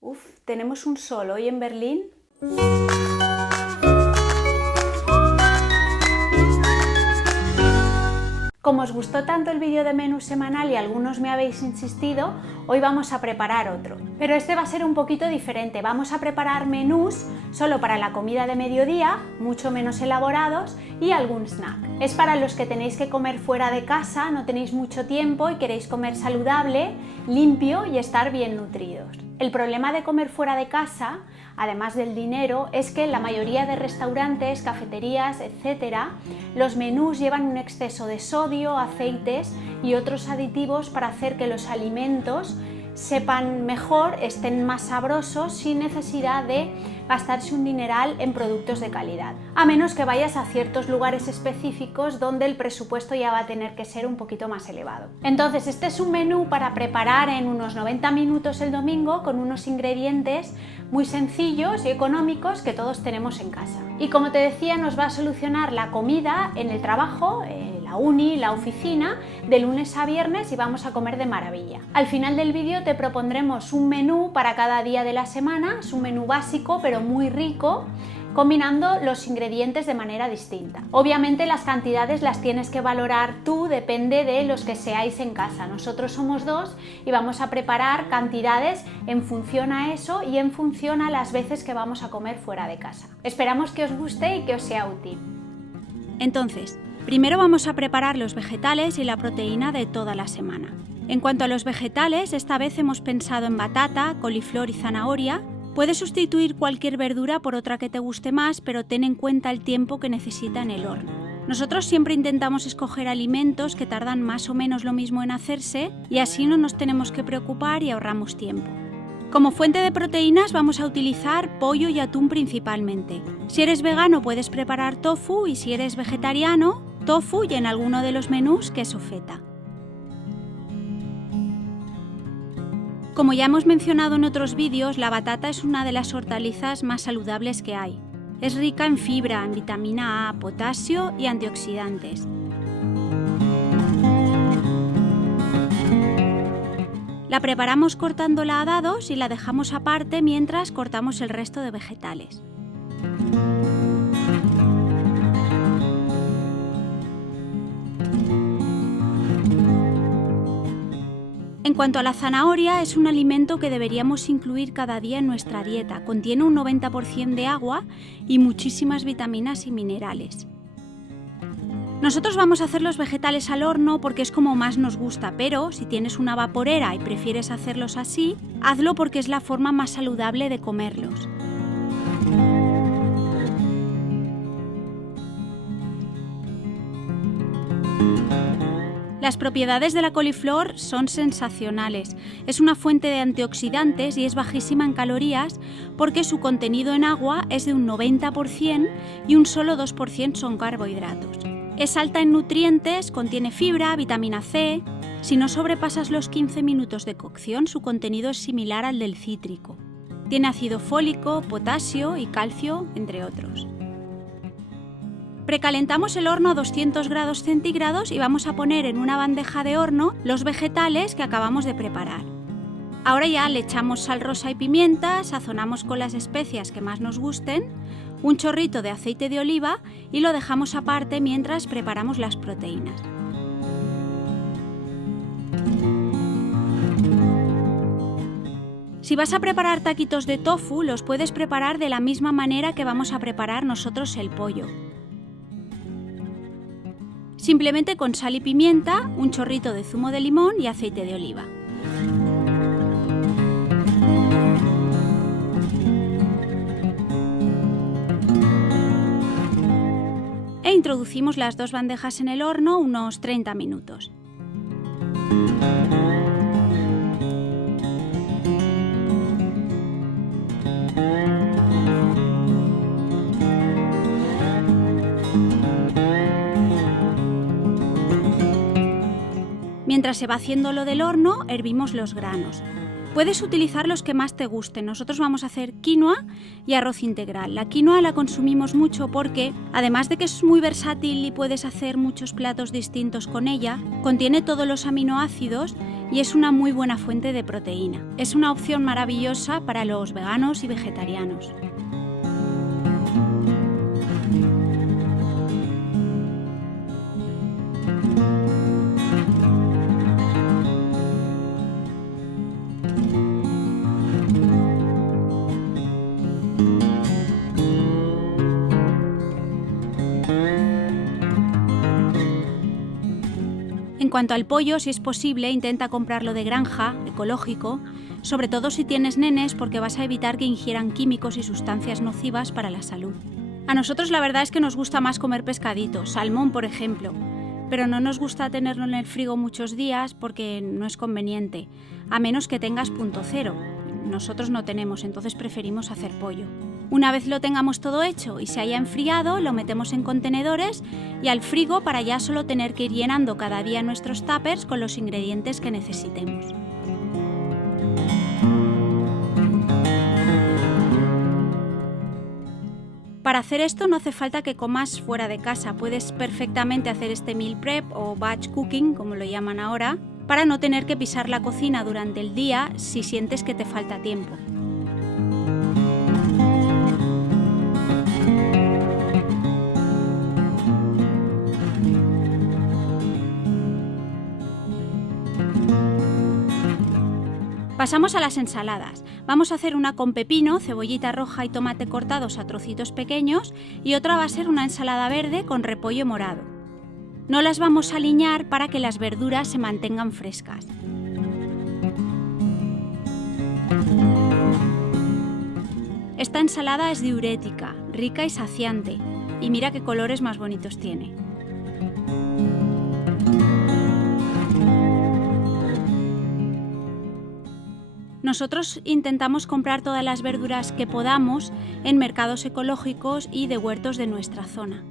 Uf, tenemos un sol hoy en Berlín. Como os gustó tanto el vídeo de menú semanal y algunos me habéis insistido, hoy vamos a preparar otro. Pero este va a ser un poquito diferente. Vamos a preparar menús solo para la comida de mediodía, mucho menos elaborados, y algún snack. Es para los que tenéis que comer fuera de casa, no tenéis mucho tiempo y queréis comer saludable, limpio y estar bien nutridos. El problema de comer fuera de casa, además del dinero, es que en la mayoría de restaurantes, cafeterías, etc., los menús llevan un exceso de sodio, aceites y otros aditivos para hacer que los alimentos sepan mejor, estén más sabrosos, sin necesidad de gastarse un dineral en productos de calidad. A menos que vayas a ciertos lugares específicos donde el presupuesto ya va a tener que ser un poquito más elevado. Entonces, este es un menú para preparar en unos 90 minutos el domingo con unos ingredientes muy sencillos y económicos que todos tenemos en casa. Y como te decía, nos va a solucionar la comida en el trabajo, la uni, la oficina, de lunes a viernes y vamos a comer de maravilla. Al final del vídeo te propondremos un menú para cada día de la semana, es un menú básico pero muy rico, combinando los ingredientes de manera distinta. Obviamente las cantidades las tienes que valorar tú, depende de los que seáis en casa. Nosotros somos dos y vamos a preparar cantidades en función a eso y en función a las veces que vamos a comer fuera de casa. Esperamos que os guste y que os sea útil. Entonces, primero vamos a preparar los vegetales y la proteína de toda la semana. En cuanto a los vegetales, esta vez hemos pensado en batata, coliflor y zanahoria. Puedes sustituir cualquier verdura por otra que te guste más, pero ten en cuenta el tiempo que necesita en el horno. Nosotros siempre intentamos escoger alimentos que tardan más o menos lo mismo en hacerse y así no nos tenemos que preocupar y ahorramos tiempo. Como fuente de proteínas vamos a utilizar pollo y atún principalmente. Si eres vegano puedes preparar tofu y si eres vegetariano, tofu y en alguno de los menús queso feta. Como ya hemos mencionado en otros vídeos, la batata es una de las hortalizas más saludables que hay. Es rica en fibra, en vitamina A, potasio y antioxidantes. La preparamos cortándola a dados y la dejamos aparte mientras cortamos el resto de vegetales. En cuanto a la zanahoria, es un alimento que deberíamos incluir cada día en nuestra dieta. Contiene un 90% de agua y muchísimas vitaminas y minerales. Nosotros vamos a hacer los vegetales al horno porque es como más nos gusta, pero si tienes una vaporera y prefieres hacerlos así, hazlo porque es la forma más saludable de comerlos. Las propiedades de la coliflor son sensacionales. Es una fuente de antioxidantes y es bajísima en calorías porque su contenido en agua es de un 90% y un solo 2% son carbohidratos. Es alta en nutrientes, contiene fibra, vitamina C. Si no sobrepasas los 15 minutos de cocción, su contenido es similar al del cítrico. Tiene ácido fólico, potasio y calcio, entre otros. Precalentamos el horno a 200 grados centígrados y vamos a poner en una bandeja de horno los vegetales que acabamos de preparar. Ahora ya le echamos sal rosa y pimienta, sazonamos con las especias que más nos gusten, un chorrito de aceite de oliva y lo dejamos aparte mientras preparamos las proteínas. Si vas a preparar taquitos de tofu, los puedes preparar de la misma manera que vamos a preparar nosotros el pollo. Simplemente con sal y pimienta, un chorrito de zumo de limón y aceite de oliva. E introducimos las dos bandejas en el horno unos 30 minutos. Mientras se va haciendo lo del horno, hervimos los granos. Puedes utilizar los que más te gusten. Nosotros vamos a hacer quinoa y arroz integral. La quinoa la consumimos mucho porque, además de que es muy versátil y puedes hacer muchos platos distintos con ella, contiene todos los aminoácidos y es una muy buena fuente de proteína. Es una opción maravillosa para los veganos y vegetarianos. En cuanto al pollo, si es posible, intenta comprarlo de granja, ecológico, sobre todo si tienes nenes porque vas a evitar que ingieran químicos y sustancias nocivas para la salud. A nosotros la verdad es que nos gusta más comer pescadito, salmón por ejemplo, pero no nos gusta tenerlo en el frigo muchos días porque no es conveniente, a menos que tengas punto cero. Nosotros no tenemos, entonces preferimos hacer pollo. Una vez lo tengamos todo hecho y se haya enfriado, lo metemos en contenedores y al frigo para ya solo tener que ir llenando cada día nuestros tuppers con los ingredientes que necesitemos. Para hacer esto no hace falta que comas fuera de casa, puedes perfectamente hacer este meal prep o batch cooking, como lo llaman ahora, para no tener que pisar la cocina durante el día si sientes que te falta tiempo. Pasamos a las ensaladas. Vamos a hacer una con pepino, cebollita roja y tomate cortados a trocitos pequeños y otra va a ser una ensalada verde con repollo morado. No las vamos a aliñar para que las verduras se mantengan frescas. Esta ensalada es diurética, rica y saciante, y mira qué colores más bonitos tiene. Nosotros intentamos comprar todas las verduras que podamos en mercados ecológicos y de huertos de nuestra zona.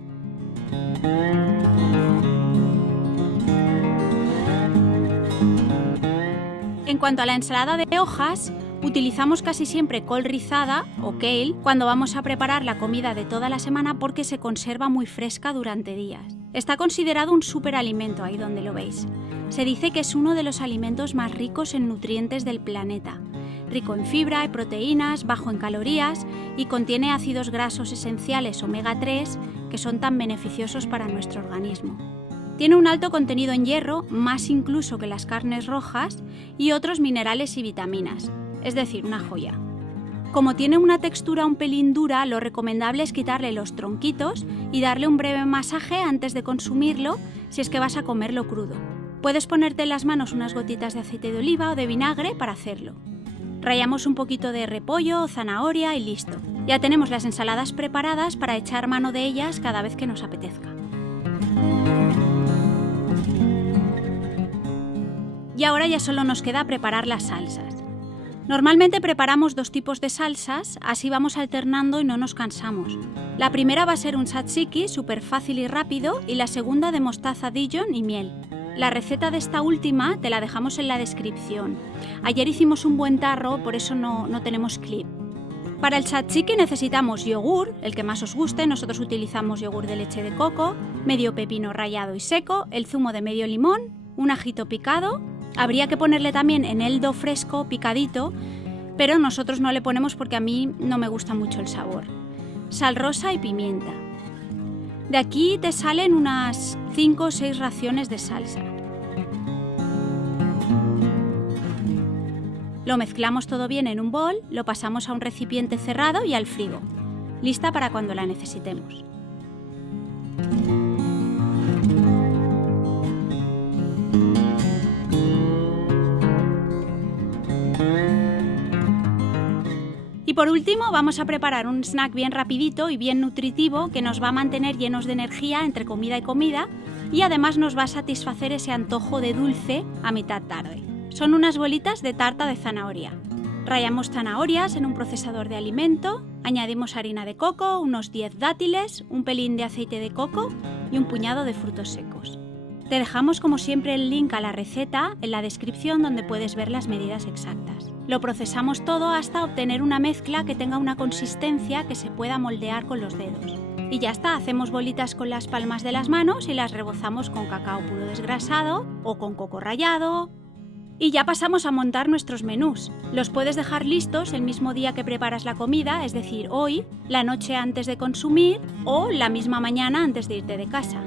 En cuanto a la ensalada de hojas, utilizamos casi siempre col rizada o kale cuando vamos a preparar la comida de toda la semana porque se conserva muy fresca durante días. Está considerado un superalimento ahí donde lo veis. Se dice que es uno de los alimentos más ricos en nutrientes del planeta, rico en fibra y proteínas, bajo en calorías y contiene ácidos grasos esenciales omega 3 que son tan beneficiosos para nuestro organismo. Tiene un alto contenido en hierro, más incluso que las carnes rojas, y otros minerales y vitaminas, es decir, una joya. Como tiene una textura un pelín dura, lo recomendable es quitarle los tronquitos y darle un breve masaje antes de consumirlo si es que vas a comerlo crudo. Puedes ponerte en las manos unas gotitas de aceite de oliva o de vinagre para hacerlo. Rallamos un poquito de repollo o zanahoria y listo. Ya tenemos las ensaladas preparadas para echar mano de ellas cada vez que nos apetezca. Y ahora ya solo nos queda preparar las salsas. Normalmente preparamos 2 tipos de salsas, así vamos alternando y no nos cansamos. La primera va a ser un tzatziki súper fácil y rápido y la segunda de mostaza Dijon y miel. La receta de esta última te la dejamos en la descripción. Ayer hicimos un buen tarro, por eso no tenemos clip. Para el tzatziki necesitamos yogur, el que más os guste, nosotros utilizamos yogur de leche de coco, medio pepino rallado y seco, el zumo de medio limón, un ajito picado. Habría que ponerle también eneldo fresco picadito, pero nosotros no le ponemos porque a mí no me gusta mucho el sabor. Sal rosa y pimienta. De aquí te salen unas 5 o 6 raciones de salsa. Lo mezclamos todo bien en un bol, lo pasamos a un recipiente cerrado y al frigo. Lista para cuando la necesitemos. Y por último vamos a preparar un snack bien rapidito y bien nutritivo que nos va a mantener llenos de energía entre comida y comida y además nos va a satisfacer ese antojo de dulce a mitad tarde. Son unas bolitas de tarta de zanahoria. Rallamos zanahorias en un procesador de alimento, añadimos harina de coco, unos 10 dátiles, un pelín de aceite de coco y un puñado de frutos secos. Te dejamos como siempre el link a la receta en la descripción donde puedes ver las medidas exactas. Lo procesamos todo hasta obtener una mezcla que tenga una consistencia que se pueda moldear con los dedos. Y ya está, hacemos bolitas con las palmas de las manos y las rebozamos con cacao puro desgrasado o con coco rallado Y ya pasamos a montar nuestros menús. Los puedes dejar listos el mismo día que preparas la comida, es decir, hoy, la noche antes de consumir o la misma mañana antes de irte de casa.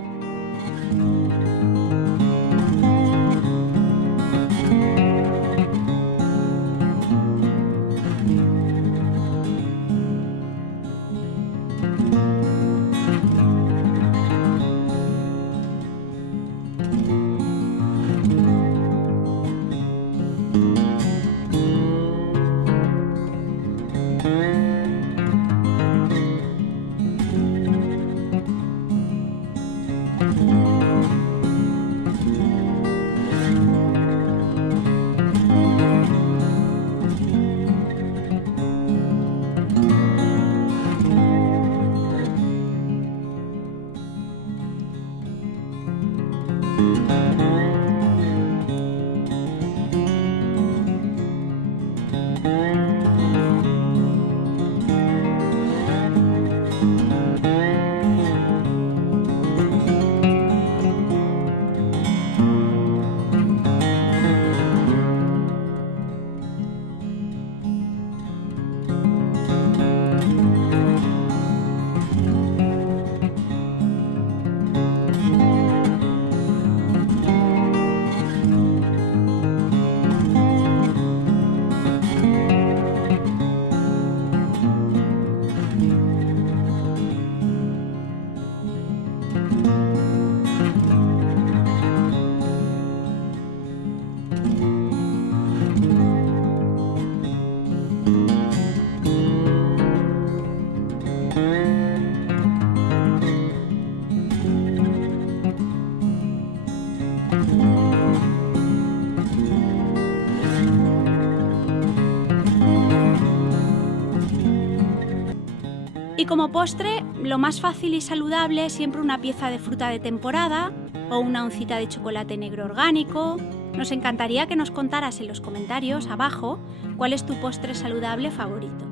Y como postre, lo más fácil y saludable es siempre una pieza de fruta de temporada o una oncita de chocolate negro orgánico. Nos encantaría que nos contaras en los comentarios abajo cuál es tu postre saludable favorito.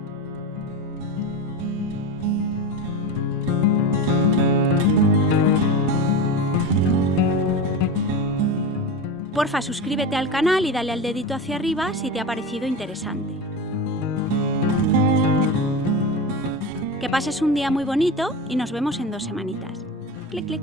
Porfa, suscríbete al canal y dale al dedito hacia arriba si te ha parecido interesante. Que pases un día muy bonito y nos vemos en 2 semanitas. Clic, clic.